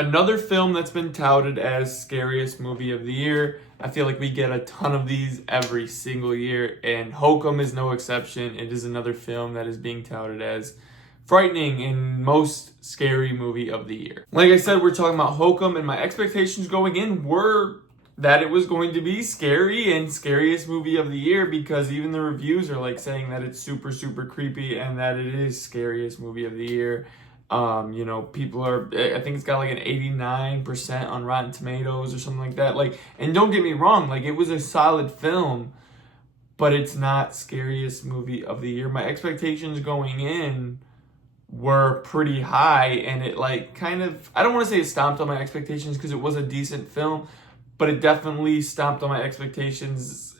Another film that's been touted as scariest movie of the year. I feel like we get a ton of these every single year, and Hokum is no exception. It is another film that is being touted as frightening and most scary movie of the year. Like I said, we're talking about Hokum, and my expectations going in were that it was going to be scary and scariest movie of the year, because even the reviews are like saying that it's super, super creepy and that it is scariest movie of the year. People are, I think it's got like an 89% on Rotten Tomatoes or something like that. Like, and don't get me wrong, like it was a solid film, but it's not scariest movie of the year. My expectations going in were pretty high, and it like kind of, I don't want to say it stomped on my expectations because it was a decent film, but it definitely stomped on my expectations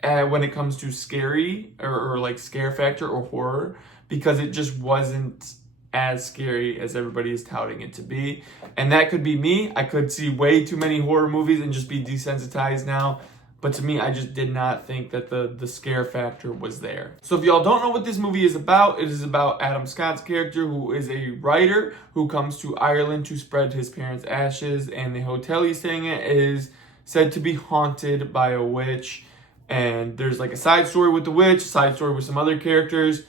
when it comes to scary or like scare factor or horror, because it just wasn't as scary as everybody is touting it to be. And that could be me. I could see way too many horror movies and just be desensitized now. But to me, I just did not think that the scare factor was there. So if y'all don't know what this movie is about, it is about Adam Scott's character, who is a writer who comes to Ireland to spread his parents' ashes, and the hotel he's staying at is said to be haunted by a witch. And there's like a side story with the witch, side story with some other characters.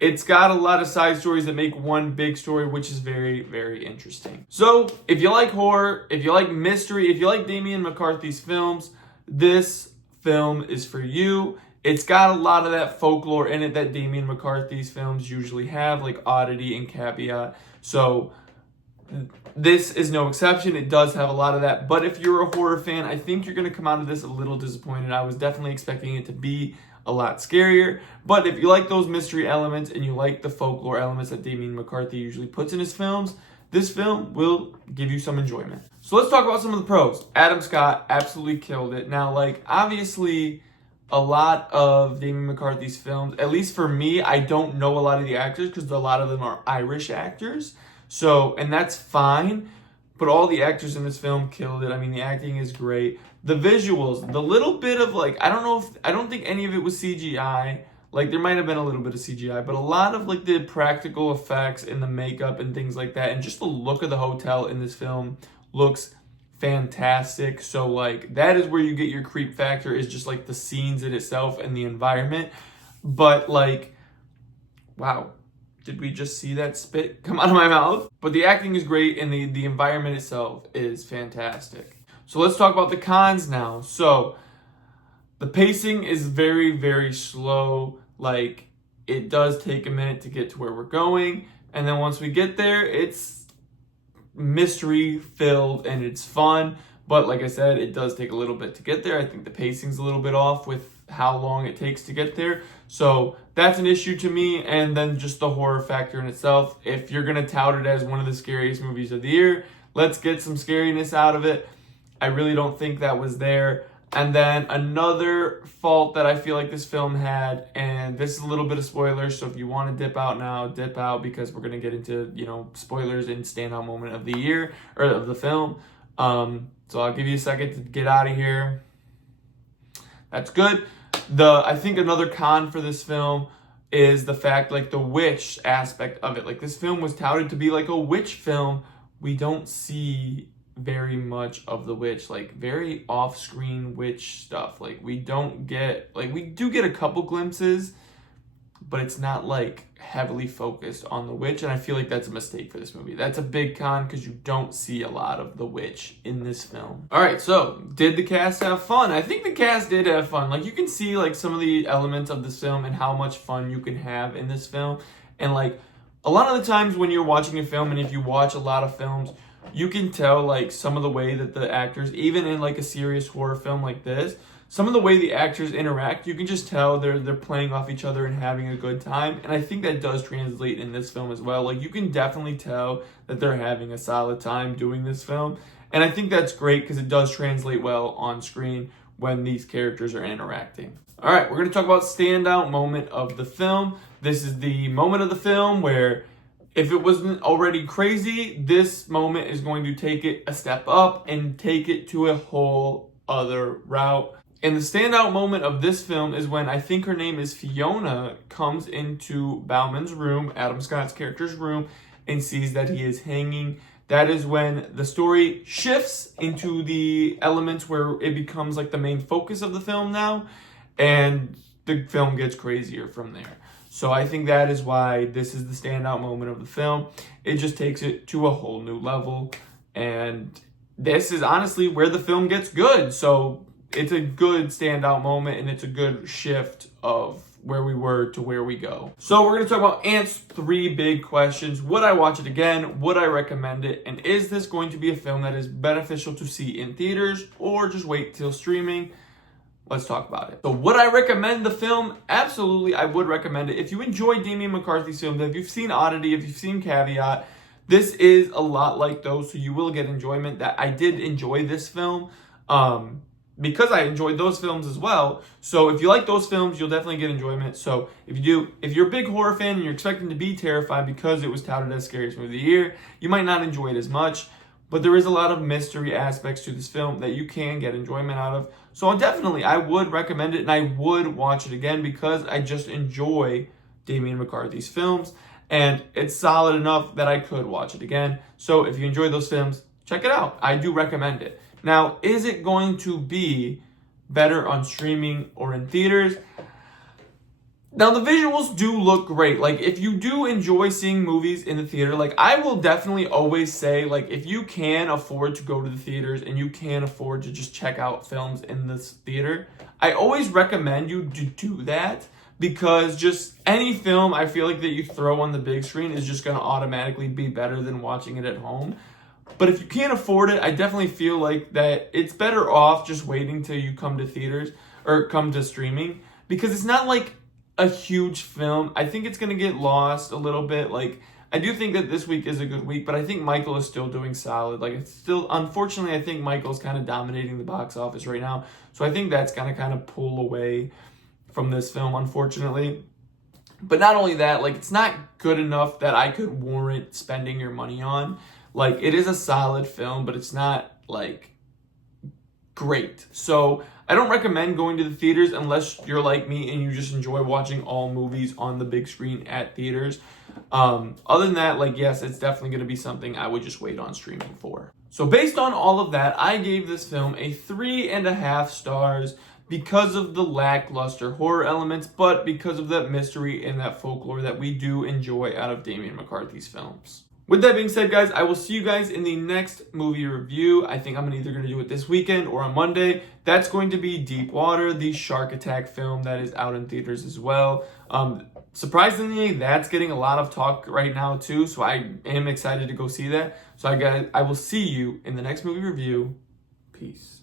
It's got a lot of side stories that make one big story, which is very, very interesting. So if you like horror, if you like mystery, if you like Damian McCarthy's films, this film is for you. It's got a lot of that folklore in it that Damian McCarthy's films usually have, like Oddity and Caveat. So this is no exception. It does have a lot of that. But if you're a horror fan, I think you're going to come out of this a little disappointed. I was definitely expecting it to be a lot scarier. But if you like those mystery elements and you like the folklore elements that Damian McCarthy usually puts in his films, this film will give you some enjoyment. So let's talk about some of the pros. Adam Scott absolutely killed it. Now, like, obviously, a lot of Damian McCarthy's films, at least for me, I don't know a lot of the actors because a lot of them are Irish actors. So, and that's fine. But all the actors in this film killed it. I mean, the acting is great. The visuals, the little bit of like, I don't think any of it was CGI. Like, there might have been a little bit of CGI, but a lot of like the practical effects and the makeup and things like that, and just the look of the hotel in this film looks fantastic. So like, that is where you get your creep factor, is just like the scenes in itself and the environment. But like, wow. Did we just see that spit come out of my mouth? But the acting is great, and the environment itself is fantastic. So let's talk about the cons now. So the pacing is very, very slow. Like, it does take a minute to get to where we're going. And then once we get there, it's mystery filled and it's fun. But like I said, it does take a little bit to get there. I think the pacing's a little bit off with how long it takes to get there. So that's an issue to me. And then just the horror factor in itself. If you're going to tout it as one of the scariest movies of the year, let's get some scariness out of it. I really don't think that was there. And then another fault that I feel like this film had, and this is a little bit of spoilers, so if you want to dip out now, dip out, because we're going to get into, spoilers and standout moment of the year, or of the film. So I'll give you a second to get out of here. That's good. I think another con for this film is the fact, like, the witch aspect of it. Like, this film was touted to be like a witch film. We don't see very much of the witch, like very off-screen witch stuff. Like, we don't get, like, we do get a couple glimpses, but it's not like heavily focused on the witch, and I feel like that's a mistake for this movie. That's a big con, because you don't see a lot of the witch in this film. All right, so did the cast have fun? I think the cast did have fun. Like, you can see like some of the elements of this film and how much fun you can have in this film. And like, a lot of the times when you're watching a film, and if you watch a lot of films, you can tell like some of the way that the actors, even in like a serious horror film like this, some of the way the actors interact, you can just tell they're playing off each other and having a good time. And I think that does translate in this film as well. Like, you can definitely tell that they're having a solid time doing this film. And I think that's great, because it does translate well on screen when these characters are interacting. All right, we're going to talk about standout moment of the film. This is the moment of the film where, if it wasn't already crazy, this moment is going to take it a step up and take it to a whole other route. And the standout moment of this film is when, I think her name is Fiona, comes into Bauman's room, Adam Scott's character's room, and sees that he is hanging That is when the story shifts into the elements where it becomes like the main focus of the film now, and the film gets crazier from there. So I think that is why this is the standout moment of the film. It just takes it to a whole new level, and this is honestly where the film gets good. So it's a good standout moment, and it's a good shift of where we were to where we go. So we're going to talk about Ant's 3 big questions. Would I watch it again? Would I recommend it? And is this going to be a film that is beneficial to see in theaters or just wait till streaming? Let's talk about it. So would I recommend the film? Absolutely, I would recommend it. If you enjoy Damian McCarthy's films, if you've seen Oddity, if you've seen Caveat, this is a lot like those, so you will get enjoyment. That I did enjoy this film. Because I enjoyed those films as well. So if you like those films, you'll definitely get enjoyment. So if you're a big horror fan and you're expecting to be terrified because it was touted as Scariest Movie of the Year, you might not enjoy it as much. But there is a lot of mystery aspects to this film that you can get enjoyment out of. So I would recommend it, and I would watch it again because I just enjoy Damian McCarthy's films. And it's solid enough that I could watch it again. So if you enjoy those films, check it out. I do recommend it. Now, is it going to be better on streaming or in theaters? Now, the visuals do look great. Like, if you do enjoy seeing movies in the theater, like, I will definitely always say, like, if you can afford to go to the theaters and you can afford to just check out films in this theater, I always recommend you to do that, because just any film I feel like that you throw on the big screen is just going to automatically be better than watching it at home. But if you can't afford it, I definitely feel like that it's better off just waiting till you come to theaters or come to streaming, because it's not like a huge film. I think it's going to get lost a little bit. Like, I do think that this week is a good week, but I think Michael is still doing solid. Like, it's still, unfortunately, I think Michael's kind of dominating the box office right now. So I think that's going to kind of pull away from this film, unfortunately. But not only that, like, it's not good enough that I could warrant spending your money on. Like, it is a solid film, but it's not, like, great. So I don't recommend going to the theaters unless you're like me and you just enjoy watching all movies on the big screen at theaters. Other than that, like, yes, it's definitely going to be something I would just wait on streaming for. So based on all of that, I gave this film a 3.5 stars because of the lackluster horror elements, but because of that mystery and that folklore that we do enjoy out of Damian McCarthy's films. With that being said, guys, I will see you guys in the next movie review. I think I'm either going to do it this weekend or on Monday. That's going to be Deep Water, the shark attack film that is out in theaters as well. Surprisingly, that's getting a lot of talk right now too, so I am excited to go see that. So I will see you in the next movie review. Peace.